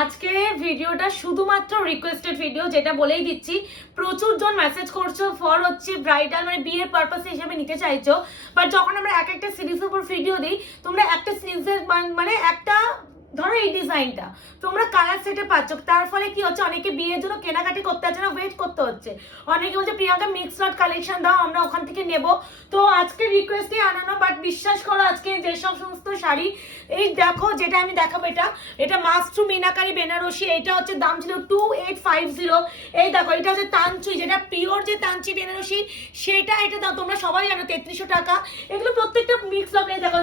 আজকে ভিডিওটা শুধুমাত্র রিকোয়েস্টেড ভিডিও, যেটা বলেই দিচ্ছি। প্রচুর জন মেসেজ করছো ফর হচ্ছে ব্রাইডাল মানে বিয়ের পারপাস হিসেবে নিতে চাইছো, বাট যখন আমরা এক একটা সিরিজের উপর ভিডিও দিই, তোমরা একটা সিরিজের মানে একটা ধরো এই ডিজাইনটা তোমরা কালার সেটে পাচ্ছ, তার ফলে কি হচ্ছে অনেকে বিয়ের জন্য কেনাকাটি করতে হচ্ছে না, ওয়েট করতে হচ্ছে। অনেকে বলছে প্রিয়াঙ্কা মিক্স লট কালেকশন দাও, আমরা ওখান থেকে নেব। তো আজকে রিকোয়েস্টই আনানো, বাট বিশ্বাস করো আজকে যেসব সমস্ত শাড়ি এই দেখো, যেটা আমি দেখাবো এটা মাস্ট্রু মিনাকারি বেনারসি। এটা হচ্ছে দাম ছিল 2850। এই দেখো এটা হচ্ছে তানচুই, যেটা পিওর যে তানচি বেনারসি সেটা। এটা দাও তোমরা সবাই জানো 3300 টাকা। এগুলো প্রত্যেকটা মিক্স লট। এই দেখো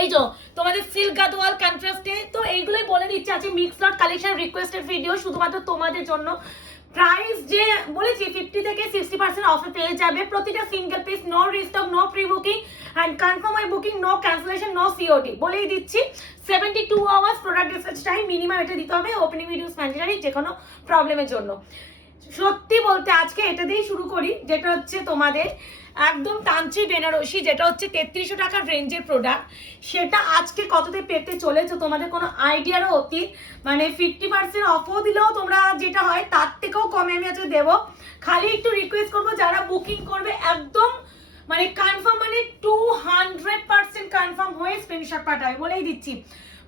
এই যে তোমাদের সিল্ক গাদওয়াল কন্ট্রাস্টে, তো এইগুলোই বলে দিচ্ছি আছে মিক্স লট কালেকশন রিকোয়েস্টেড ভিডিও শুধুমাত্র তোমাদের জন্য। প্রাইস যে বলেছি 50 থেকে 60% অফে পেয়ে যাবে প্রতিটা single piece, no restock, no pre booking and confirm by booking, no cancellation, no COD. বলেই দিচ্ছি 72 hours product research time minimum এটা দিতে হবে। ওপেনিং ভিডিওস ম্যান্ডেটরি যে কোনো প্রবলেমের জন্য। সত্যি বলতে আজকে এটা দিয়েই শুরু করি, যেটা হচ্ছে তোমাদের একদম তানচি বেনারসি, যেটা হচ্ছে 3300 টাকার রেঞ্জের প্রোডাক্ট। সেটা আজকে কততে পেতে চলেছে তোমাদের কোনো আইডিয়ারও অতীত। মানে 50% অফও দিলেও তোমরা যেটা হয় তার থেকেও কমে আমি আজকে দেবো। খালি একটু রিকোয়েস্ট করবো যারা বুকিং করবে একদম মানে কনফার্ম, মানে 200% কনফার্ম হয়ে স্ক্রিনশট পাঠাবে, বলেই দিচ্ছি।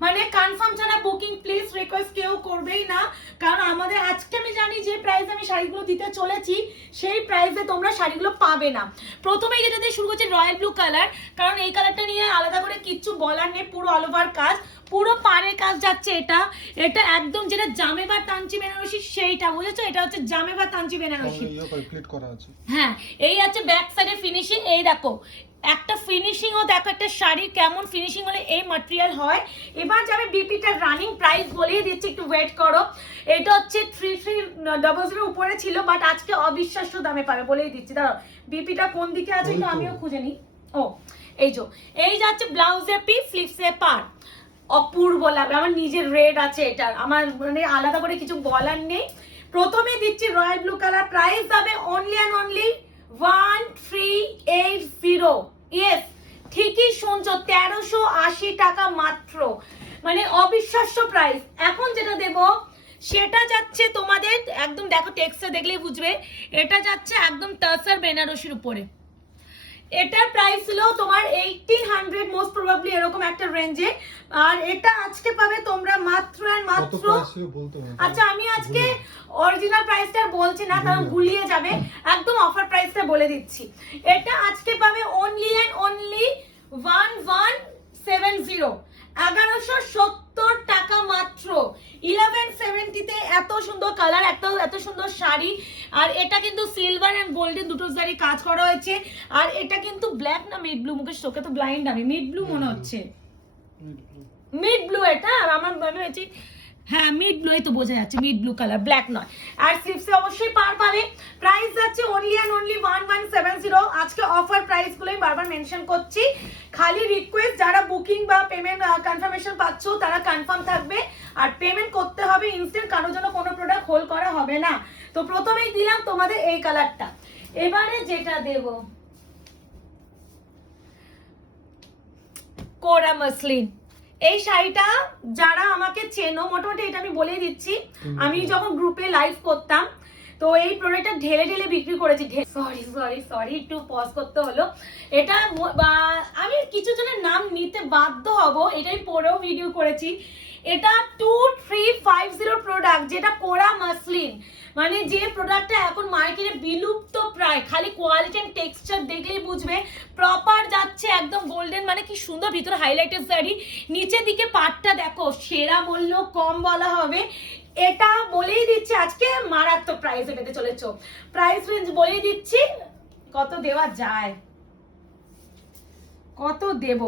মানে কনফার্ম ছাড়া বুকিং প্লিজ রিকোয়েস্ট কেউ করবেই না, কারণ আমাদের আজকে আমি জানি যে প্রাইসে আমি শাড়িগুলো দিতে চলেছি সেই প্রাইসে তোমরা শাড়িগুলো পাবে না। প্রথমেই যেটা দিয়ে শুরু করছি রয়্যাল ব্লু কালার, কারণ এই কালারটা নিয়ে আলাদা করে কিচ্ছু বলার নেই। পুরো অল ওভার কাজ, পুরো পাড়ের কাজ যাচ্ছে। এটা একদম যেটা জামেবা তানচি বেনারসি সেইটা, বুঝেছো? এটা হচ্ছে জামেবা তানচি বেনারসি। হ্যাঁ, এই আছে ব্যাক সাইডের ফিনিশিং। এই দেখো একটা ফিনিশিং ও দেখো একটা শাড়ি কেমন ফিনিশিং হলে এই ম্যাটেরিয়াল হয়। এবার যাবে বিপিটা রানিং প্রাইস বলেই দিচ্ছি, একটু ওয়েট করো। এটা হচ্ছে 3300 উপরে ছিল, বাট আজকে অবিশ্বাস্য দামে পাবে, বলেই দিচ্ছি। দাঁড়াও বিপিটা কোন দিকে আছে তো আমিও খুঁজে নিই। ও এই যাচ্ছে ব্লাউজের পিস, স্লিভসে পার, অপূর্ব লাগবে। আমার নিজের রেড আছে এটা, আমার মানে আলাদা করে কিছু বলার নেই। প্রথমে দিচ্ছি রয়্যাল ব্লু কালার, প্রাইস যাবে অনলি অ্যান্ড অনলি 1380। ইয়েস, ঠিকই শুনছো, 1380 টাকা মাত্র, মানে অবিশ্বাস্য প্রাইস। এখন যেটা দেব সেটা যাচ্ছে তোমাদের একদম, দেখো টেক্সচার দেখলেই বুঝবে, এটা যাচ্ছে একদম তাসার বেনারসির উপরে। এটার প্রাইস ছিল তোমার 1800 মোস্ট প্রবাবলি এরকম একটা রেঞ্জে। আর এটা আজকে পাবে তোমরা মাত্র এন্ড মাত্র, আচ্ছা আমি আজকে অরিজিনাল প্রাইসটা বলছি না কারণ গুলিয়ে যাবে, একদম অফার প্রাইসটা বলে দিচ্ছি। এটা আজকে পাবে অনলি এন্ড অনলি 1170, 1170 টাকা মাত্র। 1170-তে এত সুন্দর কালার, এত সুন্দর শাড়ি। আর এটা কিন্তু সিলভার এন্ড গোল্ডেন দুটো জারি কাজ করা হয়েছে। আর এটা কিন্তু ব্ল্যাক না মিড ব্লু, মুখে চোখে তো ব্লাইন্ড, আমি মিড ব্লু মনে হচ্ছে, মিড ব্লু এটা। আর আমার মনে হচ্ছে হ্যাঁ মিড ব্লু, এই তো বোঝা যাচ্ছে মিড ব্লু কালার, ব্ল্যাক নয়। আর স্লিভসে অবশ্যই পার পাবে। প্রাইস যাচ্ছে অনলি এন্ড অনলি 1170। আজকে অফার প্রাইস গুলোই বারবার মেনশন করছি। খালি রিকোয়েস্ট যারা বুকিং বা পেমেন্ট কনফার্মেশন পাচ্ছো তারা কনফার্ম থাকবে, আর পেমেন্ট করতে হবে ইনস্ট্যান্ট, কারোর জন্য কোনো প্রোডাক্ট হোল্ড করা হবে না। তো প্রথমেই দিলাম তোমাদের এই কালারটা। এবারে যেটা দেব কোরা মসলিন, এই শাড়িটা যারা আমাকে চেনো মোটামুটি এটা আমি বলেই দিচ্ছি, আমি যখন গ্রুপে লাইভ করতাম তো এই প্রোডাক্টটা ঢেলে ঢেলে বিক্রি করেছি। সরি একটু পজ করতে হলো। এটা আমি কিছু জনের নাম নিতে বাধ্য হব, এটাই পরেও ভিডিও করেছি। এটা 2350 প্রোডাক্ট, যেটা কোরা মাসলিন, মানে যে প্রোডাক্টটা এখন মার্কেটে বিলুপ্ত প্রায়। খালি কোয়ালিটি এন্ড টেক্সচার দেখলেই বুঝবে, প্রপার যাচ্ছে একদম গোল্ডেন, মানে কি সুন্দর ভিতরে হাইলাইটেড শাড়ি। নিচের দিকে পাটটা দেখো, সেরা বললেও কম বলা হবে। এটা বলেই দিচ্ছি আজকে মারাত্মক প্রাইসে পেতে চলেছো। প্রাইস রেঞ্জ বলেই দিচ্ছি, কত দেওয়া যায়, কত দেব,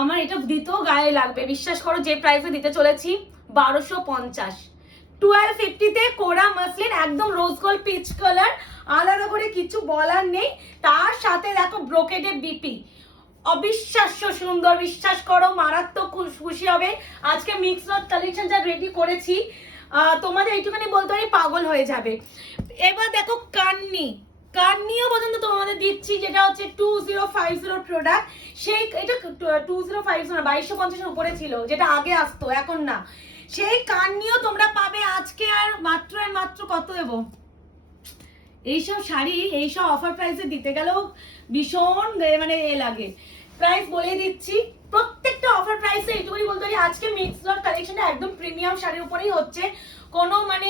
আমার এটা দিতেও গায়ে লাগবে। বিশ্বাস করো যে প্রাইসে দিতে চলেছি 1250। 1250-তে কোরা মাসলিন, একদম রোজ গোল্ড পিচ কালার, আলাদা করে কিছু বলার নেই। তার সাথে দেখো ব্রোকেডের বিপি, অবিশ্বাস্য সুন্দর, বিশ্বাস করো মারাত্মক খুশি হবে। আজকে মিক্স লট কালেকশন যা রেডি করেছি তোমাদের এইটুখানি বলতে পারি পাগল হয়ে যাবে। এবার দেখো কান্নি, কার্নিও পর্যন্ত তোমাদের দিচ্ছি, যেটা হচ্ছে 2050 প্রোডাক্ট। সেই এটা 2050 না, 2250 উপরে ছিল, যেটা আগে আসতো, এখন না। সেই কার্নিও তোমরা পাবে আজকে আর মাত্র কত দেবো? এইসব শাড়ি এইসব অফার প্রাইসে দিতে গেলেও ভীষণ মানে লাগে। প্রাইস বলে দিচ্ছি, প্রত্যেকটা অফার প্রাইসে এইটুকুই বলতে পারি, আজকে মিক্স লট কালেকশনটা একদম প্রিমিয়াম শাড়ির উপরেই হচ্ছে, কোনো মানে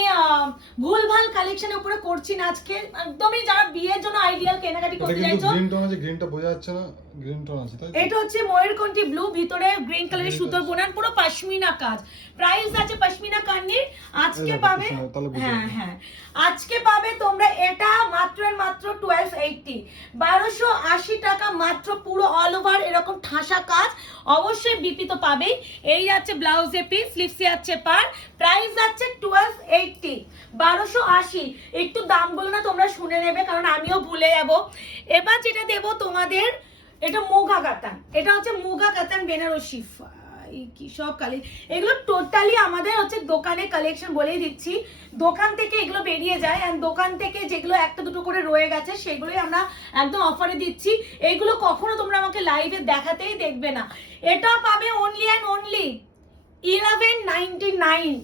ভুলভাল কালেকশনের উপরে করছি না আজকে। একদমই যারা বিয়ের জন্য আইডিয়াল কেনাকাটি করতে চাইছো, গ্রিন টোন আছে, গ্রিনটা বোঝা যাচ্ছে না, গ্রিন টোন আছে তাই। এটা হচ্ছে ময়ূরকণ্ঠী ব্লু, ভিতরে গ্রিন কালারের সুতোর বোনান, পুরো পশমিনা কাজ। প্রাইস আছে পশমিনা কান্নির, আজকে পাবে, হ্যাঁ আজকে পাবে তোমরা এটা মাত্র 1280, 1280 টাকা মাত্র, পুরো অল ওভার এরকম ঠাসা কাজ। অবশ্যই বিপি তো পাবেই। এই যাচ্ছে ব্লাউজে পিস, স্লিভসে যাচ্ছে পার, প্রাইস যাচ্ছে 1280, 1280। একটু দামগুলো না তোমরা শুনে নেবে, কারণ আমিও ভুলে যাব। এবার যেটা দেবো তোমাদের, এটা মুগা কাতান, এটা হচ্ছে মুগা কাতান বেনারসি। কি সব এগুলো টোটালি আমাদের হচ্ছে দোকানে কালেকশন, বলেই দিচ্ছি। দোকান থেকে এগুলো বেরিয়ে যায়, এন্ড দোকান থেকে যেগুলো একটা দুটো করে রয়ে গেছে সেগুলোই আমরা একদম অফারে দিচ্ছি। এইগুলো কখনো তোমরা আমাকে লাইভে দেখাতেই দেখবে না। এটা পাবে অনলি অ্যান্ড অনলি 1199,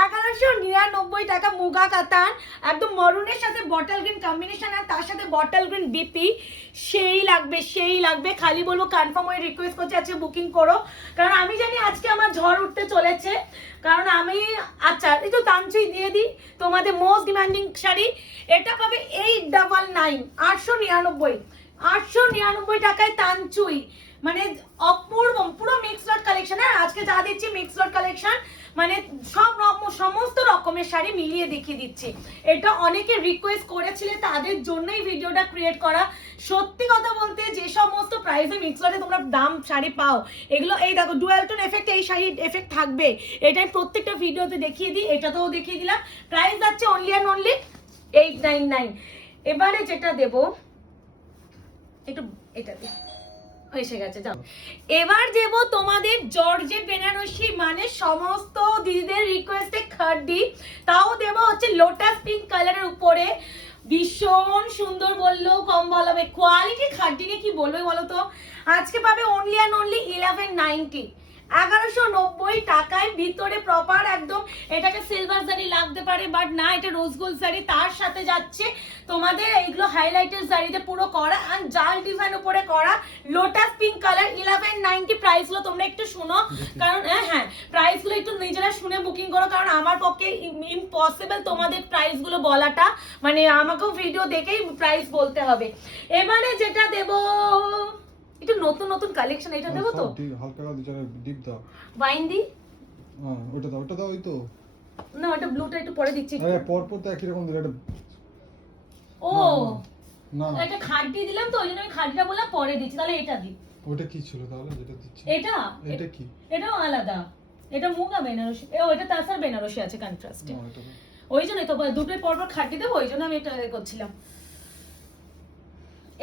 1199 টাকা মুগা কাতান, একদম মরুনের সাথে বটল গ্রিন কম্বিনেশন, আর তার সাথে বটল গ্রিন বিপি। সেই লাগবে। খালি বলবো কনফার্ম হয়ে রিকোয়েস্ট করছি আজকে বুকিং করো, কারণ আমি জানি আজকে আমার ঝড় উঠতে চলেছে। কারণ আমি আচ্ছা এই তো তানচুই দিয়ে দিই তোমাদের মোস্ট ডিমান্ডিং শাড়ি। এটা পাবে 899, 899 টাকায় তানচুই, মানে অপূর্ব পুরো মিক্স লট কালেকশন। হ্যাঁ আজকে যা দিচ্ছি মিক্স লট কালেকশন, মানে সমস্ত রকমের শাড়ি মিলিয়ে দেখিয়ে দিচ্ছি। এটা অনেকে রিকোয়েস্ট করেছিলে, তাদের জন্যই ভিডিওটা ক্রিয়েট করা। সত্যি কথা বলতে যে সমস্ত প্রাইসে মিক্স লটে তোমরা দাম শাড়ি পাও, এগুলো এই দেখো ডুয়াল টোন এফেক্ট, এই শাড়ির এফেক্ট থাকবে, এটাই প্রত্যেকটা ভিডিওতে দেখিয়ে দিই, এটাতেও দেখিয়ে দিলাম। প্রাইস যাচ্ছে অনলি অ্যান্ড অনলি 899। এবারে যেটা দেবো একটু এটাতে এসে গেছে, যাও। এবার দেবো তোমাদের জর্জেট বেনারসি, মানে সমস্ত দিদিদের রিকোয়েস্টে খাড্ডি, তাও দেবো হচ্ছে লোটাস পিঙ্ক কালারের উপরে। ভীষণ সুন্দর বললেও কম বলা হবে, কোয়ালিটি খাড্ডি নিয়ে কি বলবে বলো তো। আজকে পাবে অনলি অ্যান্ড অনলি 1190, 1190 টাকায়, ভিতরে প্রপার একদম। এটাকে সিলভার জারি লাগতে পারে, বাট না, এটা রোজ গোল্ড জারি, তার সাথে যাচ্ছে তোমাদের এইগুলো হাইলাইটের জারিতে পুরো করা, আর জাল ডিজাইন উপরে করা, লোটাস পিঙ্ক কালার, 1190। প্রাইসগুলো তোমরা একটু শুনো, কারণ হ্যাঁ প্রাইসগুলো একটু নিজেরা শুনে বুকিং করো, কারণ আমার পক্ষে ইম্পসিবল তোমাদের প্রাইসগুলো বলাটা, মানে আমাকেও ভিডিও দেখেই প্রাইস বলতে হবে। এবারে যেটা দেবো একটু নতুন কালেকশন, এটা দেবো তো হালকা ডিপ দাও, ওয়াইন দি, হ্যাঁ ওটা দাও ওই তো না ওটা ব্লুটা একটু পরে দিচ্ছি। আরে পর তো একই রকম দিলে, এটা ও না এটা খাড্ডি দিলাম তো, ওই জন্য আমি খাড্ডিটা বললাম পরে দিচ্ছি। তাহলে এটা দি, ওটা কি ছিল তাহলে যেটা দিচ্ছি? এটা কি? এটাও আলাদা, এটা মুগা বেনারসি, ওইটা তাছাড়া বেনারসি আছে কন্ট্রাস্টে, ওই জন্যই তো দুটোই পরপর খাড্ডি দেবো, ওই জন্য আমি এটা করছিলাম।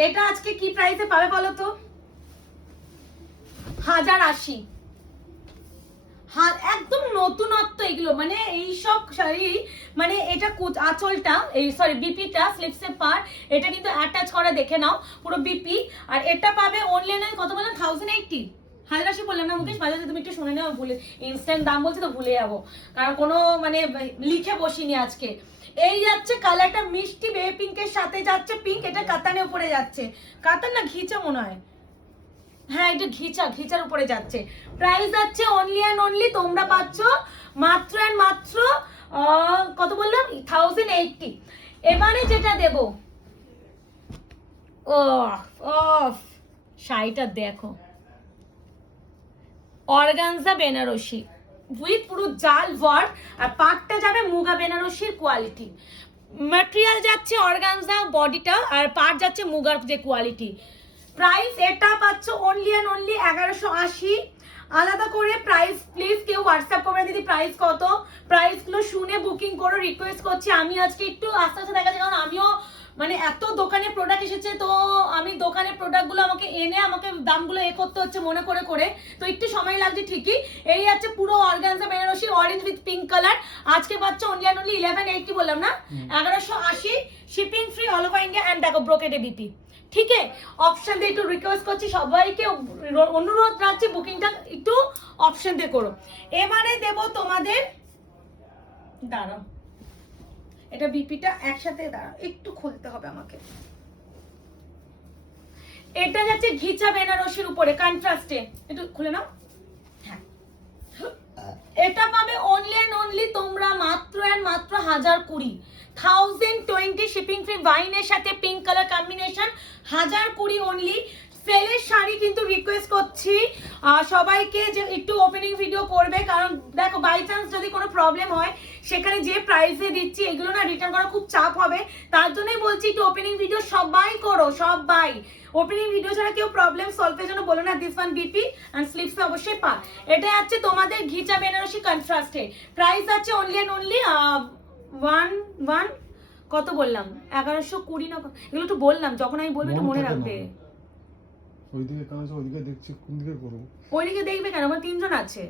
এটা আজকে কি প্রাইসে পাবে বলো তো? 1080, একদম নতুনত্ব এগুলো, মানে এইসব শাড়ি, মানে এটা আঁচলটা এই সরি বিপিটা স্লিপসে পার, এটা কিন্তু অ্যাটাচ করা, দেখে নাও পুরো বিপি। আর এটা পাবে অনলাইনে কত বললাম, 1080, 1080 বললাম না মুকেশ, মাঝে তুমি একটু শুনে নাও, ভুলে ইনস্ট্যান্ট দাম বলছি তো ভুলে যাবো, কারণ কোনো মানে লিখে বসিনি আজকে। এই যাচ্ছে কালারটা মিষ্টি বেবি পিঙ্কের সাথে যাচ্ছে পিঙ্ক, এটা কাতানের উপরে যাচ্ছে, কাতান না ঘিচা মনে হয়, হ্যাঁ এটা ঘিচার উপরে যাচ্ছে। প্রাইস যাচ্ছে অনলি অ্যান্ড অনলি তোমরা পাচ্ছ মাত্র অ্যান্ড মাত্র কত বললাম, 1080। এবারে যেটা দেব, শাড়িটা দেখো, অর্গানজা বেনারসি উইথ পুরো জাল ওয়ার্ক, আর পাটটা যাবে মুগা বেনারসির কোয়ালিটি, ম্যাটেরিয়াল যাচ্ছে অর্গানজা বডিটা, আর পাট যাচ্ছে মুগার যে কোয়ালিটি। প্রাইস এটা পাচ্ছ অনলি অ্যান্ড অনলি 1180। আলাদা করে প্রাইস প্লিজ কেউ হোয়াটসঅ্যাপ করবে দিদি প্রাইস কত, প্রাইসগুলো শুনে বুকিং করো, রিকোয়েস্ট করছি। আমি আজকে একটু আস্তে আস্তে দেখা যায়, কারণ আমিও মানে এত দোকানে প্রোডাক্ট এসেছে, তো আমি দোকানের প্রোডাক্টগুলো আমাকে এনে আমাকে দামগুলো করতে হচ্ছে মনে করে করে, তো একটু সময় লাগছে ঠিকই। এই আছে পুরো organza Banarasi orange with pink colour, আজকে পাচ্ছ অনলি অ্যান্ড অনলি 1180 বললাম না, 1180, shipping free all over India and দেখো ব্রোকেটে বিপি। ঠিক আছে, অপশন দিয়ে একটু রিকোয়েস্ট করছি সবাইকে, অনুরোধ রাখছি বুকিংটা একটু অপশন দিয়ে করো। এবারে দেব তোমাদের, দাঁড়াও এটা বিপিটা একসাথে, দাঁড়াও একটু খুলতে হবে আমাকে। এটা যাচ্ছে ঘিচা বেনারসির উপরে কন্ট্রাস্টে, একটু খুলে নাও। হ্যাঁ, এটা পাবে অনলি এন্ড অনলি তোমরা মাত্র এন্ড মাত্র 1020, 1020 শিপিং ফ্রি, ওয়াইনের সাথে পিঙ্ক কালার কম্বিনেশন, 1020 অনলি। সেলের শাড়ি কিন্তু রিকোয়েস্ট করছি সবাইকে যে একটু ওপেনিং ভিডিও করবে, কারণ দেখো বাই চান্স যদি কোনো প্রবলেম হয় সেখানে যে প্রাইসে দিচ্ছি এগুলো না রিটার্ন করা খুব চাপ হবে, তার জন্যই বলছি একটু ওপেনিং ভিডিও সবাই করো, সবাই ওপেনিং ভিডিও ছাড়া কেউ প্রবলেম সলভের জন্য বলো না। This one BP and slips অবশ্যই পা। এটা আছে তোমাদের ঘিচা বেনারসি কন্ট্রাস্টে, প্রাইস আছে অনলি এন্ড অনলি ওয়ান কত বললাম 1120 না, এগুলো একটু বললাম, যখন আমি বলবো একটু মনে রাখবে। ওইদিকে কেন আছে, ওইদিকে দেখছি, কোন দিকে করবো? ওইদিকে দেখবে কেন, আমার 3 জন আছে।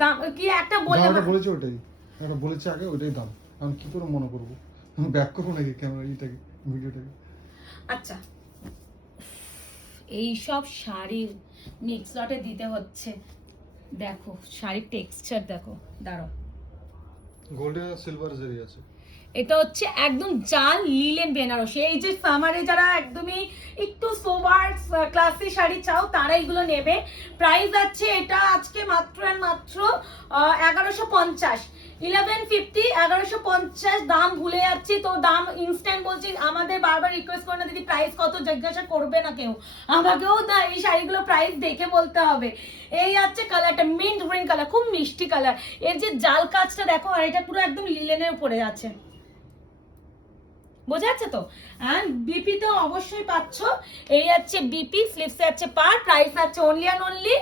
দাম কি একটা বললাম, দামটা বলেছে ওটাই, একটা বলেছে আগে ওইটাই দাম, আমি কি করে মনে করবো? ব্যাক করবো নাকি ক্যামেরা এইটাকে, ভিডিওটাকে? আচ্ছা এই সব শাড়ি মিক্স লটে দিতে হচ্ছে, দেখো শাড়ির টেক্সচার দেখো, দাঁড়াও গোল্ডেন আর সিলভার জেরি আছে। এটা হচ্ছে একদম জাল লিলেন বেনারসি, এই যে সামারে যারা একদমই একটু সোবার ক্লাসি শাড়ি চাও তারা এগুলো নেবে। প্রাইস আছে এটা আজকে মাত্র আর মাত্র 1150, 1150, 1150 দাম ভুলে যাচ্ছি তো, দাম ইনস্ট্যান্ট বলছি। আমাদের বারবার রিকোয়েস্ট করে না দিদি প্রাইস কত, জিজ্ঞাসা করবে না কেউ, আমাকেও না এই শাড়িগুলো প্রাইস দেখে বলতে হবে। এই আছে কালারটা মিন্ট গ্রিন কালার, খুব মিষ্টি কালার, এর যে জাল কাজটা দেখো, আর এটা পুরো একদম লিলেনের উপরে আছে, বোঝা যাচ্ছে তো। এন্ড বিপি তো অবশ্যই পাচ্ছ, এই আছে বিপি, স্লিপসে আছে পার, প্রাইস আছে অনলি এন্ড অনলি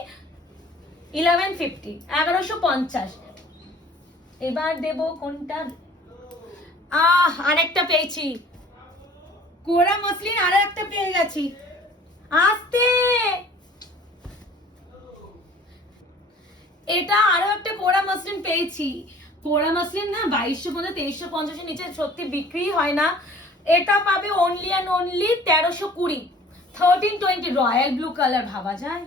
1150, 1150। এবার দেব কোনটা, আরেকটা পেয়েছি কোরা মসলিন, আর একটা পেয়ে গেছি, আস্তে এটা আরো একটা কোরা মসলিন পেয়েছি। কোরা মসলিন না 2250, 2350 নিচে সত্যি বিক্রি হয় না। এটা পাবে only and only 1320, 1320, royal blue colour, ভাবা যায়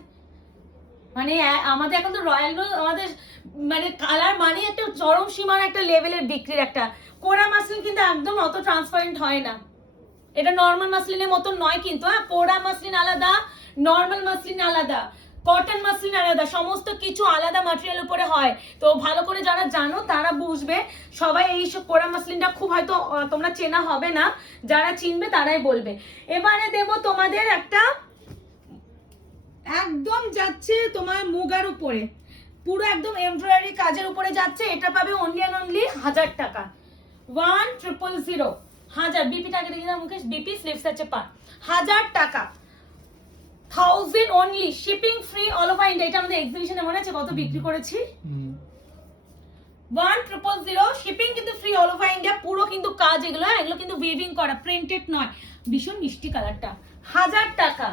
মানে আমাদের এখন তো রয়্যাল ব্লু আমাদের মানে কালার মানে একটা চরম সীমার একটা লেভেলের বিক্রির একটা। কোরা মাসলিন কিন্তু একদম অত ট্রান্সপারেন্ট হয় না, এটা নর্মাল মাসলিনের মতো নয় কিন্তু। হ্যাঁ, কোরা মাসলিন আলাদা, নর্মাল মাসলিন আলাদা, কটন মাসলিন আলাদা, সমস্ত কিছু আলাদা ম্যাটেরিয়াল উপরে হয়, তো ভালো করে যারা জানো তারা বুঝবে। সবাই এই সব কোরা মাসলিনটা খুব হয়তো তোমরা চেনা হবে না, যারা চিনবে তারাই বলবে। এবারে দেব তোমাদের একটা একদম যাচ্ছে তোমার মুগার উপরে, পুরো একদম এমব্রয়ডারি কাজের উপরে যাচ্ছে, এটা পাবে অনলি এন্ড অনলি 1000 টাকা, 1000, 1000 বিপি টাকা দেখি না মুকেশ, বিপি স্লিপস আছে পা, 1000 টাকা, 1000 only, shipping free all over India. এটা আমাদের এক্সিবিশনে মনে আছে কত বিক্রি করেছি, 1000, শিপিং কিন্তু ফ্রি অল ওভার ইন্ডিয়া। পুরো কিন্তু কাজ এগুলো, এগুলো কিন্তু উইভিং করা, প্রিন্টেড নয়, ভীষণ মিষ্টি কালারটা, 1000 টাকা।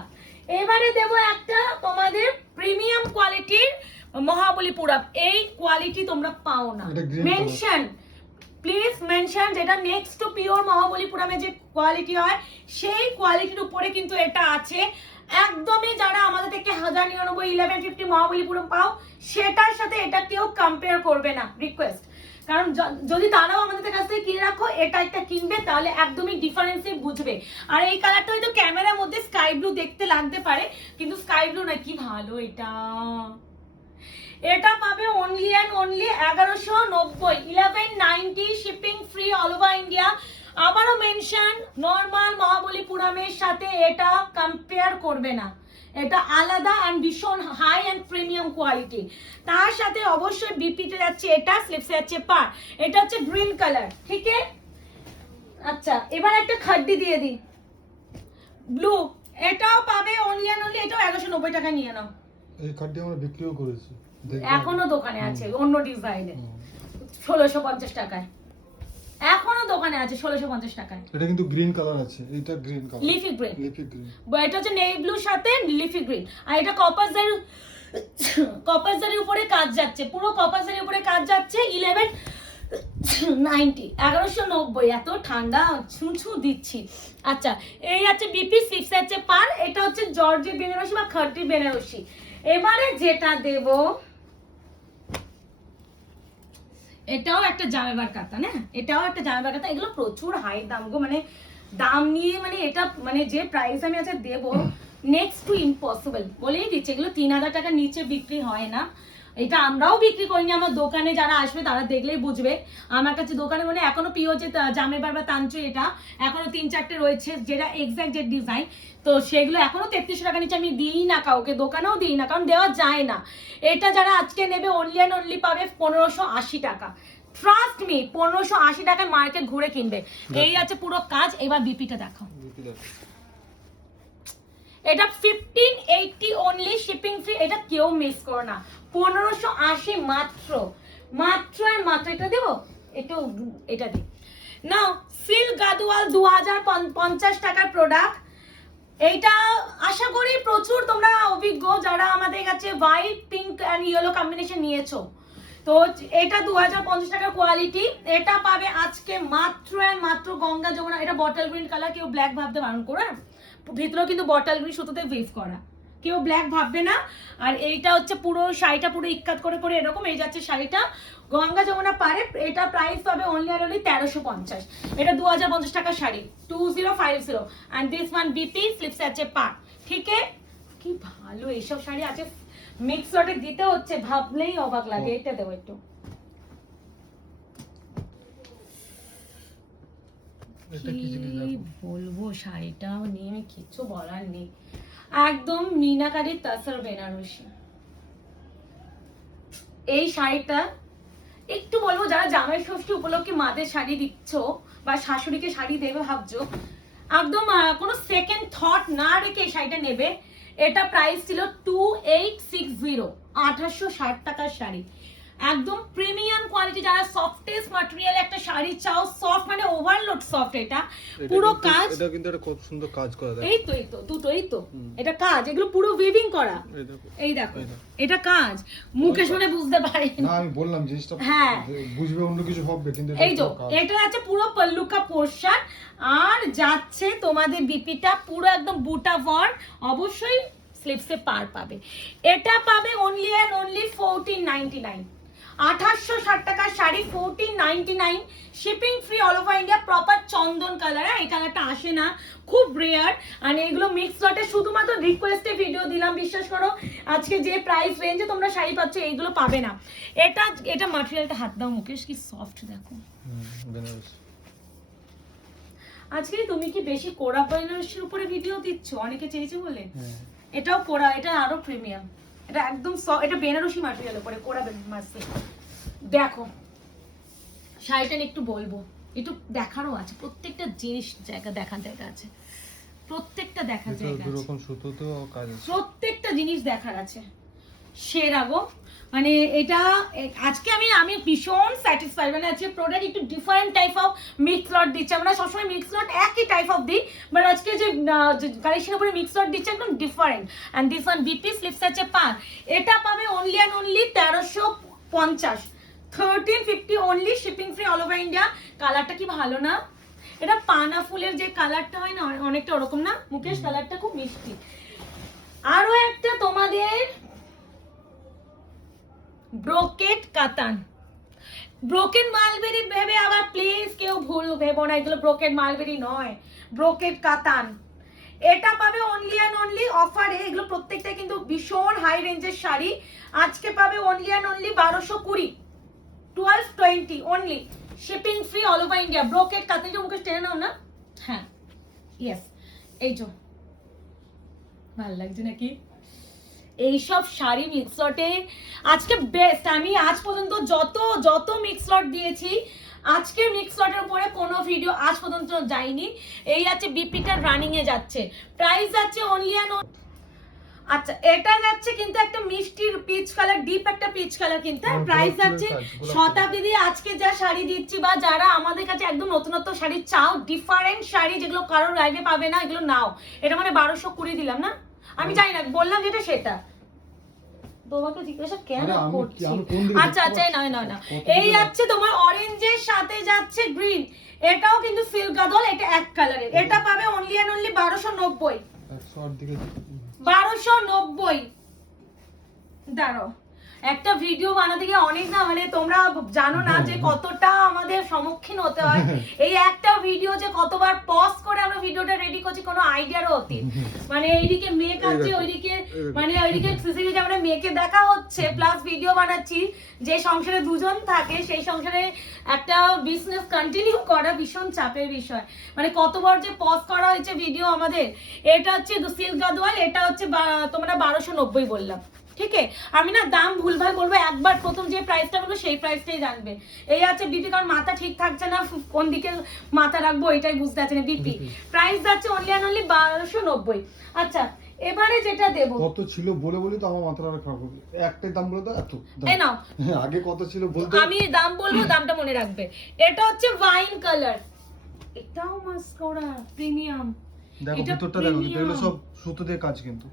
এবারে দেব একটা তোমাদের প্রিমিয়াম কোয়ালিটির মহাবলীপুরম, এই কোয়ালিটি তোমরা পাও না, মেনশন প্লিজ মেনশন, যেটা নেক্সট টু পিওর মহাবলীপুরমে যে কোয়ালিটি হয় সেই কোয়ালিটির উপরে কিন্তু এটা আছে। একদমই যারা আমাদের থেকে 1099, 1150 মহাবলীপুরম পাও সেটার সাথে এটা কেউ কম্পেয়ার করবে না, রিকোয়েস্ট। কারণ যদি তারাও আমাদের কাছ থেকে কিনে রাখো, এটা একটা কিনবে তাহলে একদমই ডিফারেন্সে বুঝবে। আর এই কালারটা হয়তো ক্যামেরার মধ্যে স্কাই ব্লু দেখতে লাগতে পারে, কিন্তু স্কাই ব্লু না, কি ভালো এটা। এটা পাবে only and only 1190, 1190, shipping free all over India. আবারও মেনশন, নর্মাল মহাবলীপুরমের সাথে এটা কম্পেয়ার করবে না, এটা আলাদা এন্ড ভীষণ হাই এন্ড প্রিমিয়াম কোয়ালিটি। তার সাথে অবশ্যই বিপিতে যাচ্ছে এটা, স্লিপসে যাচ্ছে পার, এটা হচ্ছে গ্রিন কালার, ঠিক আছে। আচ্ছা এবার একটা খাড্ডি দিয়ে দিই, ব্লু, এটাও পাবে অনলি এন্ড অনলি, এটাও 1190 টাকা নিয়ে নাও। এই কার্ডটি আমরা বিক্রিও করেছি, এখনো দোকানে আছে অন্য ডিজাইনে, 1650 টাকায়। এখনো দোকানে আছে 1650 টাকায়। এটা কিন্তু গ্রিন কালার আছে, এটা green colour, leafy green. Leafy green. এটা হচ্ছে নেভি ব্লুর সাথে লিফি গ্রিন, আর এটা কপার জারি, কপার জারির উপরে কাজ যাচ্ছে, পুরো কপার জারির উপরে কাজ যাচ্ছে। 1190, 1190। এত ঠান্ডা ছুঁছু দিচ্ছি। আচ্ছা, এই আছে বিপি 6 আছে পার। এটা হচ্ছে জর্জেট বেনারসি বা খাঁটি বেনারসি। এবারে যেটা দেব, এটাও একটা জামাইবার কাতা না, এটাও একটা জামাইবার কাতা। এগুলো প্রচুর হাই দাম গো, মানে দাম নিয়ে মানে এটা মানে যে প্রাইস আমি আজকে দেব নেক্সট টু ইম্পসিবল বলেই দিচ্ছি। এগুলো 3000 টাকার নিচে বিক্রি হয় না। এটা আমরাও বিক্রি করিনি, আমার দোকানে যারা আসবে তারা দেখলেই বুঝবে। আমার কাছে দোকানে মানে এখনো পিও যে জামাইবার বা তান্ত্রিক, এটা এখনো 3-4টে রয়েছে যেটা এক্সাক্ট যে ডিজাইন, তো সেগুলো এখনো 3300 টাকা নিচে আমি দিই না কাউকে, দোকানেও দিই না, কারণ দেওয়া যায় না। এটা যারা আজকে নেবে অনলি অ্যান্ড অনলি পাবে 1580 টাকা। ট্রাস্ট মি, 1580 টাকায় মার্কেট ঘুরে কিনবে। এই আছে পুরো কাজ। এবার বিপিটা দেখাও। এটা 1580 অনলি, শিপিং ফ্রি। এটা কেউ মিস করো না, 1580 মাত্র, মাত্র আর মাত্র। এটা দেবো, একটু এটা দিই না। সিল্ক গাদওয়াল 2050 টাকার প্রোডাক্ট। এইটা আশা করি প্রচুর তোমরা অভিজ্ঞ যারা আমাদের কাছে white pink and yellow combination নিয়েছো। তো এটা 2050 টাকার কোয়ালিটি। এটা পাবে আজকে মাত্র আর মাত্র গঙ্গা যমুনা। এটা বটল গ্রিন কালার, কেউ ব্ল্যাক ভাবতে বারণ করে, ভিতরেও কিন্তু বটল গ্রিন সুতোতে ওয়েভ করা, কেউ ব্ল্যাক ভাববে না। আর এইটা হচ্ছে পুরো শাড়িটা পুরো ইক্কাত করে করে এরকম এই যাচ্ছে শাড়িটা, গঙ্গা যমুনা পারে। এটা প্রাইস পাবে অনলি আর অনলি 1350। এটা 2050 টাকার শাড়ি, 2050। And this one BP slips আছে পা। ঠিক আছে, কি ভালো এইসব শাড়ি আছে। মিক্স লটে দিতে হচ্ছে, ভাবলেই অবাক লাগে। এটা দেবো একটু, কি বলবো, শাড়িটা নিয়ে আমি কিছু বলার নেই। একদম মিনাকারি তাসর বেনারসি। এই শাড়িটা একটু বলবো, যারা জামাই ষষ্ঠী উপলক্ষে মাদের শাড়ি দিচ্ছ বা শাশুড়িকে শাড়ি দেবে ভাবছো, একদম কোনো সেকেন্ড থট না রেখে এই শাড়িটা নেবে। এটা প্রাইস ছিল 2860, 2860 টাকার শাড়ি। একদম প্রিমিয়াম কোয়ালিটি। যারা সফটেস্ট ম্যাটেরিয়াল একটা শাড়ি চাও, সফট মানে ওভারলোড সফট, এটা পুরো কাজ। এটা কিন্তু একটা খুব সুন্দর কাজ করা আছে। এই তো দুটো, এই তো এটা কাজ, এগুলো পুরো উইভিং করা। এই দেখো এটা কাজ, মুখে শুনে বুঝতে পারে না, আমি বললাম জিনিসটা হ্যাঁ বুঝবে অন্য কিছু হবে, কিন্তু এই তো এটা আছে পুরো পল্লুকা পোর্শন। আর যাচ্ছে তোমাদের বিপিটা পুরো একদম বুটা ওয়ার্ক, অবশ্যই স্লিপসে পার পাবে। এটা পাবে অনলি এন্ড অনলি 1499, 2860 টাকার sari, 1499। Shipping free all over India. Proper চন্দন কালার, এই কালারটা আসে না, খুব রেয়ার। আর এগুলো মিক্স লটে, শুধুমাত্র রিকোয়েস্টে ভিডিও দিলাম। বিশ্বাস করো আজকে যে প্রাইস রেঞ্জে তোমরা শাড়ি পাচ্ছ এইগুলো পাবে না। এটা ম্যাটেরিয়ালটা হাত দাও মুকেশ, কি সফট দেখো। আজকে তুমি কি বেশি কোরা বেনারসির উপরে ভিডিও দিচ্ছ, অনেকে চেয়েছে বলে? এটাও কোরা, এটা আরো প্রিমিয়াম। এটা একদম এটা বেনারসি ম্যাটেরিয়াল উপরে কোরা বেনারসি। দেখো শাড়িটা একটু বলবো, একটু দেখারও আছে, প্রত্যেকটা জিনিস দেখার জায়গা আছে, প্রত্যেকটা দেখার জায়গা আছে, প্রত্যেকটা জিনিস দেখার আছে। সেরা গো, মানে এটা আজকে আমি ভীষণ স্যাটিসফাইড। মানে আজকে প্রোডাক্ট একটু different type of mix lot দিচ্ছে। আমরা সবসময় মিক্স লট একই টাইপ অফ দিই, বাট আজকে যে কালেকশন উপরে মিক্স লট দিচ্ছে একদম different. And this one BP slips আছে পার। এটা পাবে only and only 1350, 1350 only, shipping free all over India. কালারটা কি ভালো না? এটা পানা ফুলের যে কালারটা হয় না, অনেকটা ওরকম না মুকেশ? কালারটা খুব মিষ্টি। আরো একটা তোমাদের ব্রোকেট কাতান, ব্রোকেট মালবেরি ভেবে আবার প্লিজ কেউ ভুল ভেবো না, এগুলো ব্রোকেট মালবেরি নয়, ব্রোকেট কাতান। এটা পাবে অনলি অ্যান্ড অনলি অফারে। এগুলো প্রত্যেকটা কিন্তু ভীষণ হাই রেঞ্জের শাড়ি। আজকে পাবে only and only 1220, 1220 only, shipping free all over India. Brocade কাতান, যে মুখে টেনে নাও না। হ্যাঁ ইয়েস, এই যে ভালো লাগছে নাকি? এইসব শাড়ি মিক্স লটে আজকে বেস্ট। আমি আজ পর্যন্ত যত মিক্স লট দিয়েছি, আজকে মিক্স লটের উপরে কোনো ভিডিও আজ পর্যন্ত যায়নি। এই আছে বিপিটা রানিং এ যাচ্ছে, প্রাইস যাচ্ছে অনলি অ্যান্ড আচ্ছা এটা যাচ্ছে কিন্তু একটা মিষ্টির পিচ কালার, ডিপ একটা পিচ কালার কিন্তু। প্রাইস যাচ্ছে শতাব্দী দিয়ে আজকে যা শাড়ি দিচ্ছি, বা যারা আমাদের কাছে একদম নতুনত্ব শাড়ি চাও, ডিফারেন্ট শাড়ি যেগুলো কারোর লাইভে পাবে না, এগুলো নাও। এটা মানে 1220 দিলাম না, আমি জানি না, বললাম যেটা সেটা। তোমাকে জিজ্ঞাসা কেন করছি? আচ্ছা আচ্ছা, নয় নয় না, এই যাচ্ছে তোমার অরেঞ্জের সাথে যাচ্ছে গ্রিন, এটাও কিন্তু সিল্ক গাদল, এটা এক কালারের। এটা পাবে অনলি এন্ড অনলি 1290। 1290। দাঁড়াও, একটা ভিডিও বানাতে গিয়ে অনেক না, মানে তোমরা জানো না যে কতটা আমাদের সম্মুখীন হতে হয়। এই একটা ভিডিও যে কতবার পজ করে আমরা ভিডিওটা রেডি করছি কোনো আইডিয়ারও অতীত। মানে এইদিকে মেয়ে কাছে, ওইদিকে মানে ওইদিকে সিসিটিভি আমরা মেয়েকে দেখা হচ্ছে, প্লাস ভিডিও বানাচ্ছি। যে সংসারে দুজন থাকে সেই সংসারে একটা বিজনেস কন্টিনিউ করা ভীষণ চাপের বিষয়। মানে কতবার যে পজ করা হয়েছে ভিডিও আমাদের। এটা হচ্ছে সিল্ক গাদওয়াল, এটা হচ্ছে তোমরা 1290 বললাম, ঠিক আছে? আমি না দাম ভুলভাল বলবো, একবার প্রথম যে প্রাইসটা বলবো সেই প্রাইসটাই জানবে। এই আছে বিপি, কারণ মাথা ঠিক থাকছে না, কোন দিকে মাথা রাখবো এটাই বুঝতে পারছি না। বিপি প্রাইস যাচ্ছে অনলি এন্ড অনলি 1290। আচ্ছা এবারে যেটা দেব, কত ছিল বলে বলি তো আমার মাথাটা আরো খারাপ হবে। একটাই দাম বলে দাও, এত দাম। এই নাও, আগে কত ছিল বলতে, আমি দাম বলবো, দামটা মনে রাখবে। এটা হচ্ছে ওয়াইন কালার, এটাও মাস্কারা প্রিমিয়াম। দেখো ভিতরটা দেখো, এগুলো সব সুতো দিয়ে কাজ কিন্তু।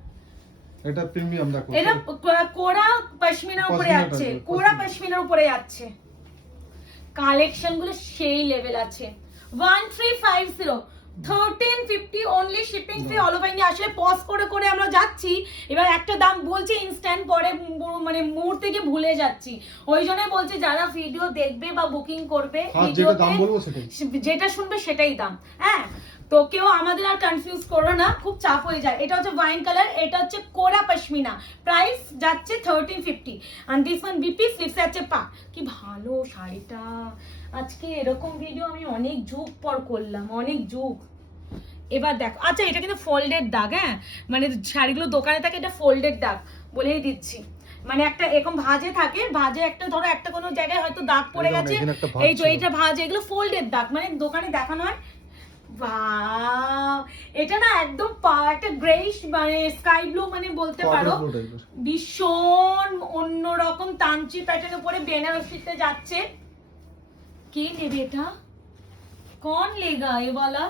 এটা প্রিমিয়াম দেখো, এটা কোরা পশমিনার উপরে আছে, কোরা পশমিনার উপরে আছে। কালেকশন গুলো সেই লেভেল আছে। 1350, 1350 only, shipping free all over India. আসলে পজ করে করে আমরা যাচ্ছি, এবার একটা দাম বলছি ইনস্ট্যান্ট, পরে মানে মুহূর্তে গিয়ে ভুলে যাচ্ছি। ওই জন্যই বলছি যারা ভিডিও দেখবে বা বুকিং করবে, যেটা দাম বলবো যেটা শুনবে সেটাই দাম। হ্যাঁ, তো কেউ আমাদের আর কনফিউজ করো না, খুব চাপ হয়ে যায়। এটা হচ্ছে ওয়াইন কালার, এটা হচ্ছে কোরা পশমিনা, প্রাইস যাচ্ছে 1350। আর দিস ওয়ান বিপি, স্লিপস আছে পা। কি ভালো শাড়িটা, আজকে এরকম ভিডিও আমি অনেক যুগ পর করলাম, অনেক যুগ। এবার দেখো, আচ্ছা এটা কিন্তু ফোল্ডেড দাগ, হ্যাঁ মানে শাড়িগুলো দোকানে থাকে, এটা ফোল্ডেড দাগ বলেই দিচ্ছি। মানে একটা এরকম ভাঁজে থাকে, ভাঁজে একটা ধরো একটা কোনো জায়গায় হয়তো দাগ পড়ে গেছে, এই তো এইটা ভাঁজে, এগুলো ফোল্ডেড দাগ, মানে দোকানে দেখানো হয়। বাহ, এটা না একদম একটা গ্রেইশ মানে স্কাই ব্লু মানে বলতে পারো, ভীষণ অন্যরকম তাঞ্চি প্যাটার্নের উপরে বেনারসিতে যাচ্ছে। কে নেবে এটা? কোন লেগা এ वाला?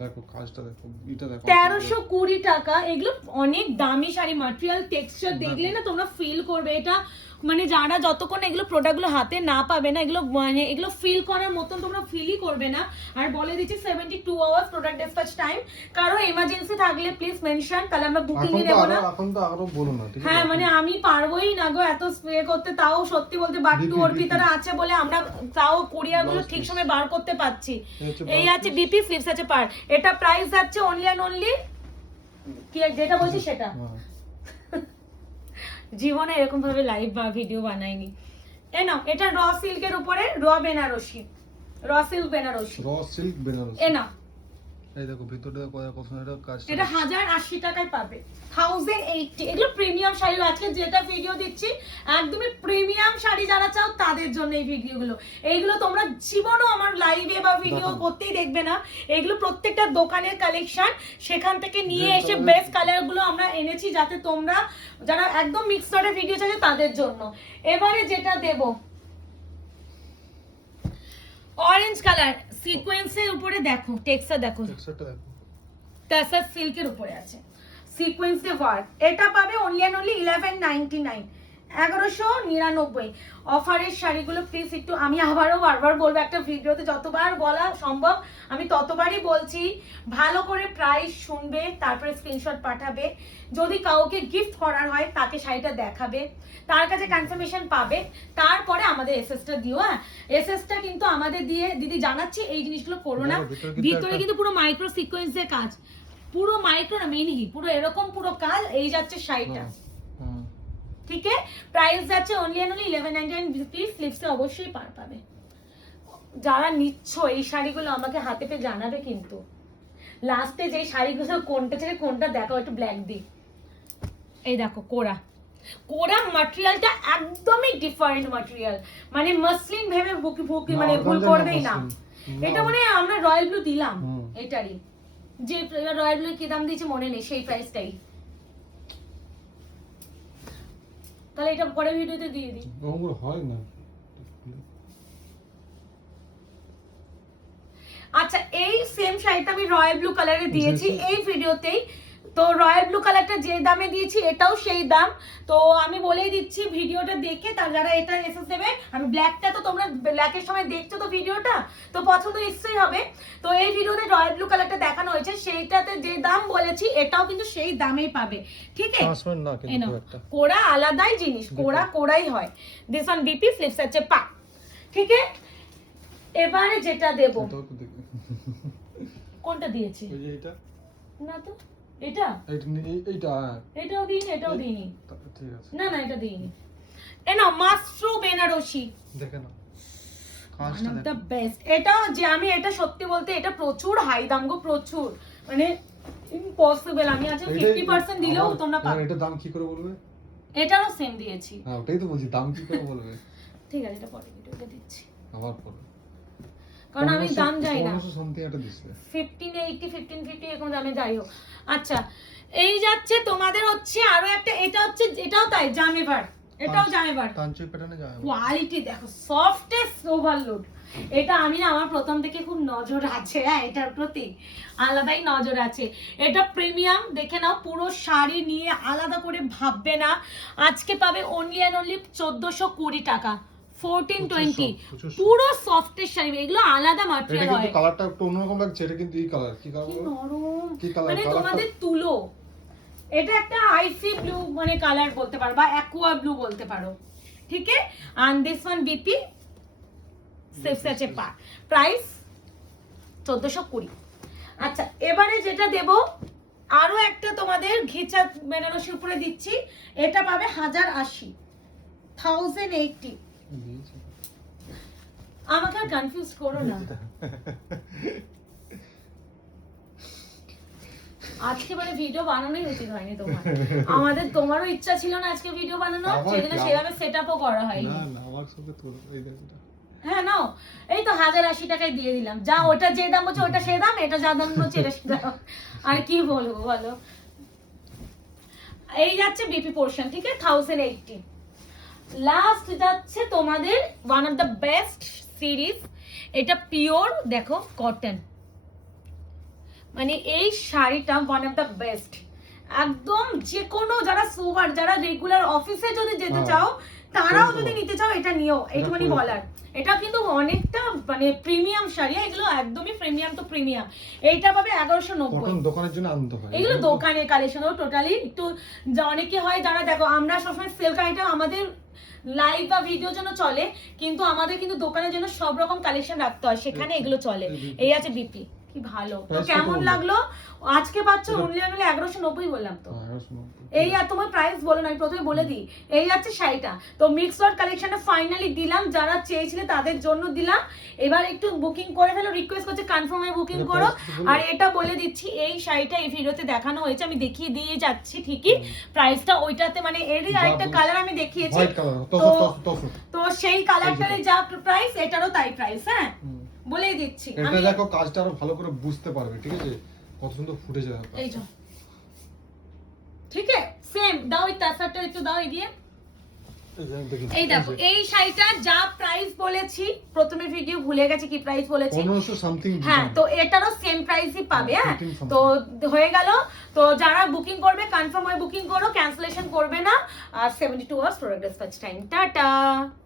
দেখো কাজটা দেখো, এটা দেখো 1320 টাকা। এগুলো অনেক দামি শাড়ি, ম্যাটেরিয়াল টেক্সচার দেখলে না তোমরা ফিল করবে। এটা মানে যারা যতক্ষণ এগুলো প্রোডাক্টগুলো হাতে না পাবে না, এগুলো মানে এগুলো ফিল করার মতন তোমরা ফিলই করবে না। আর বলে দিচ্ছি 72 আওয়ার্স প্রোডাক্ট ডিসপ্যাচ টাইম। কারো এমার্জেন্সি থাকলে প্লিজ মেনশন, তাহলে আমরা বুকিং এ দেব না। এখন তো আরো বলো না, ঠিক আছে? হ্যাঁ মানে আমি পারবোই না গো এত স্প্রে করতে, তাও সত্যি বলতে বাট্টু অর্পিতারা আছে বলে আমরা তাও কুরিয়ার গুলো ঠিক সময় বার করতে পারছি। এই আছে বিপি, স্লিপস আছে পার। এটা প্রাইস যাচ্ছে অনলি এন্ড অনলি, কি যেটা বলছি সেটা। জীবনে এরকম ভাবে লাইভ বা ভিডিও বানাইনি। এ নাও, এটা র সিল্কের উপরে র Banarasi, raw silk Banarasi, raw silk Banarasi. এ নাও, এই দেখো ভিতরটা কত সুন্দর কাজ। এটা 1080 টাকায় পাবে, 1080। এগুলো প্রিমিয়াম শাড়ি, আজকে যেটা ভিডিও দিচ্ছি একদমই প্রিমিয়াম শাড়ি যারা চাও তাদের জন্য এই ভিডিওগুলো। এইগুলো তোমরা জীবনও আমার লাইভে বা ভিডিও করতেই দেখবে না। এগুলো প্রত্যেকটা দোকানের কালেকশন, সেখান থেকে নিয়ে এসে বেস্ট কালারগুলো আমরা এনেছি যাতে তোমরা যারা একদম মিক্সডে ভিডিও চাইছে তাদের জন্য। এবারে যেটা দেব অরেঞ্জ কালার, সিকোয়েন্সের উপরে দেখো, টেক্সচার দেখো, টেক্সচারটা দেখো, টাসার সিল্কের উপরে আছে, সিকোয়েন্স দিয়ে ওয়ার্ক। এটা পাবে অনলি এন্ড অনলি 1199, 1199। অফারের শাড়িগুলো প্লিজ একটু, আমি আবারও বারবার বলবো, একটা ভিডিওতে যতবার বলা সম্ভব আমি ততবারই বলছি, ভালো করে প্রাইস শুনবে, তারপরে স্ক্রিনশট পাঠাবে। যদি কাউকে গিফট করার হয় তাকে শাড়িটা দেখাবে, তার কাছে কনফার্মেশন পাবে, তারপরে আমাদের এসএসটা দিও। হ্যাঁ, এসএসটা কিন্তু আমাদের দিয়ে দিদি জানাচ্ছি এই জিনিসগুলো করো না। ভিতরে কিন্তু পুরো মাইক্রো সিকোয়েন্সের কাজ, পুরো মাইক্রো না মিনি, পুরো এরকম পুরো কাজ। এই যাচ্ছে শাড়িটা, ঠিক আছে? প্রাইস যাচ্ছে অনলি এন্ড অনলি 1199। স্লিপসে অবশ্যই পার পাবে। যারা নিচ্ছ এই শাড়িগুলো আমাকে হাতে পেয়ে জানাবে কিন্তু, লাস্টে যে শাড়িগুলো কোনটা ছেড়ে কোনটা দেখো, একটু ব্ল্যাক দি। এই দেখো কোরা, কোরা ম্যাটেরিয়ালটা একদমই ডিফারেন্ট ম্যাটেরিয়াল, মানে মসলিন ভেবে বুকি মানে ভুল করবেই না। এটা মানে আমরা রয়্যাল ব্লু দিলাম এটারই, যে রয়্যাল ব্লু কি দাম দিয়েছে মনে নেই, সেই প্রাইসটাই। তাহলে এটা পরের ভিডিওতে দিয়ে দিই। ওগুলো হয় না। আচ্ছা, এই সেম শাড়িটা আমি রয়্যাল ব্লু কালারে দিয়েছি দিয়েছি। এই ভিডিওতেই। তো রয়্যাল ব্লু কালারটা যে দামে দিয়েছি এটাও সেই দাম। তো আমি বলেই দিচ্ছি ভিডিওটা দেখে, তার যারা এটা এসে দেবে, আমি ব্ল্যাকটা তো তোমরা ব্ল্যাকের সময় দেখছো তো ভিডিওটা, তো পছন্দ নিশ্চয়ই হবে। তো এই ভিডিওতে রয়্যাল ব্লু কালারটা দেখানো হয়েছে, সেইটাতে যে দাম বলেছি এটাও কিন্তু সেই দামেই পাবে, ঠিক আছে? ট্রান্সপারেন্ট না এই কিন্তু নাও, খুব একটা। কোড়া আলাদাই জিনিস, কোড়াই হয়। দিস ওয়ান বিপি ফ্লিপস আছে পা, ঠিক আছে? এবারে যেটা দেব, এটাও তো দেখি। কোনটা দিয়েছি? ওই যে এটা, না তো, এটা এইটা এটাও দিইনি, এটাও দিইনি। ঠিক আছে। না না, এটা দিইনি। এ নাও মাশরু বেনারসি, দেখে নাও ওয়ান কাজটা অফ দেখো। The best. এটাও যে আমি এটা সত্যি বলতে এটা প্রচুর হাই দাম গো, প্রচুর, মানে ইম্পসিবল। আমি আজ 50% দিলেও তোমরা পাবে। এটার দাম কি করে বলবে? এটারও সেম দিয়েছি। হ্যাঁ ওটাই তো বলছি, দাম কি করে বলবে? ঠিক আছে, এটা পরে ভিডিওতে দিচ্ছি, আবার পরে, কারণ আমি দাম যাই না। 1500 সামথিং একটা দিছিলে। 1580 1550 এরকম দামে যাই হোক। আচ্ছা, এই যাচ্ছে তোমাদের হচ্ছে আরো একটা, এটা হচ্ছে, এটাও তাই জামেবার, এটাও জামেবার। টানচুই প্যাটার্নে যায়। কোয়ালিটি দেখো, সফটেস্ট ওভারলোড। এটা আমি না, আমার প্রথম থেকে খুব নজর আছে, হ্যাঁ এটার প্রতি আলাদাই নজর আছে। এটা প্রিমিয়াম, দেখে নাও, পুরো শাড়ি নিয়ে আলাদা করে ভাববে না। আজকে পাবে অনলি অ্যান্ড অনলি 1420 টাকা, 1420। পুরো সফটেস্ট শাড়ি, এগুলো আলাদা এটা ম্যাটেরিয়াল কিন্তু হয়। কালারটা একটু অন্যরকম লাগছে। এটা কিন্তু এই কালার, কি কালার কি বলো? নরম, কি কালার? মানে কালারটা তোমাদের তুলো। এটা একটা আইসি ব্লু মানে কালার বলতে পারো, বা অ্যাকোয়া ব্লু বলতে পারো, ঠিক আছে? And this one BP safe আছে পা, প্রাইস 1420। আচ্ছা, এবারে যেটা দেব, আরো একটা তোমাদের ঘিচা বেনারসির উপরে দিচ্ছি। এটা পাবে 1080, 1080। দিয়েছে। আমাকে আর কনফিউজ করো না। আজকে মানে ভিডিও বানানোই উচিত হয়নি তোমার। তোমারও ইচ্ছা ছিল না আজকে ভিডিও বানানো, আমার সেজন্য কি- সেভাবে সেটআপও করা হয়নি। না না, আমার সঙ্গে তোর এই দেখো এটা। হ্যাঁ নাও, এই তো 1080 টাকায় দিয়ে দিলাম। যা ওটা যে দাম বলছে ওটা সে দাম, এটা যা দাম বলছে এটা সে দাম। আর কি বলবো বলো? এই যাচ্ছে বিপি পোর্শন, ঠিক আছে, 1080। লাস্ট যাচ্ছে তোমাদের one of the best series. এটা পিওর দেখো কটন, মানে এই শাড়িটা ওয়ান অফ দ্য বেস্ট। একদম যে কোনো যারা সুপার, যারা রেগুলার অফিসে যদি যেতে হ্যাঁ। চাও, তারাও তো- যদি নিতে চাও এটা নিও, এইটুকুনি পুরো- বলার। এটা কিন্তু অনেকটা মানে প্রিমিয়াম শাড়ি, এগুলো একদমই প্রিমিয়াম তো প্রিমিয়াম। এইটা পাবে 1190। কটন দোকানের জন্য আনতে হয়। এগুলো দোকানের কালেকশন টোটালি একটু, অনেকে হয় যারা, দেখো আমরা সবসময় সেল আইটেম আমাদের লাইভ বা ভিডিওর জন্য চলে, কিন্তু আমাদের কিন্তু দোকানের জন্য সব রকম কালেকশন রাখতে হয়, সেখানে এগুলো চলে। এই আছে বিপি, কি ভালো। তো Price কত কেমন বললে? লাগলো? আজকে পাচ্ছ এটা- অনলি অনলি 1190 বললাম তো। হ্যাঁ, এই আর তোমার প্রাইস বলো না, আমি প্রথমে বলে দিই। এই যাচ্ছে শাড়িটা, তো মিক্স ওয়ার্ড কালেকশনটা ফাইনালি দিলাম, যারা চেয়েছিলে তাদের জন্য দিলাম। এবার একটু বুকিং করে ফেলো, রিকোয়েস্ট করছে কনফার্মে বুকিং এটা করো। price কি বলবো? আর এটা বলে দিচ্ছি, এই শাড়িটা এই ভিডিওতে দেখানো হয়েছে, আমি দেখিয়ে দিয়ে যাচ্ছি ঠিকই। প্রাইসটা ওইটাতে মানে এরই যা আরেকটা বলছি। কালার আমি দেখিয়েছি, হোয়াইট কালার, তো- তসর। তো সেই কালারটারই যা প্রাইস এটারও তাই প্রাইস, হ্যাঁ হুম। বলেই দিচ্ছি এটা আমি। দেখো কাজটা আরো ভালো করে বুঝতে পারবে, ঠিক আছে? কত সুন্দর ফুটে যায়। এই যে, ঠিক আছে, সেম দাও, এই তাসারটা একটু দাও এগিয়ে। এই দেখো, এই শাড়িটা যা প্রাইস বলেছি, প্রথমে ভিডিও ভুলে গেছে কি প্রাইস বলেছি। 1500 সামথিং। হ্যাঁ, তো এটারও সেম প্রাইসই পাবে। হ্যাঁ, 15 something। তো হয়ে গেল। তো যারা বুকিং করবে কনফার্ম হয়ে বুকিং করো, ক্যান্সেলেশন করবে না। আর 72 hours product dispatch time. Tata.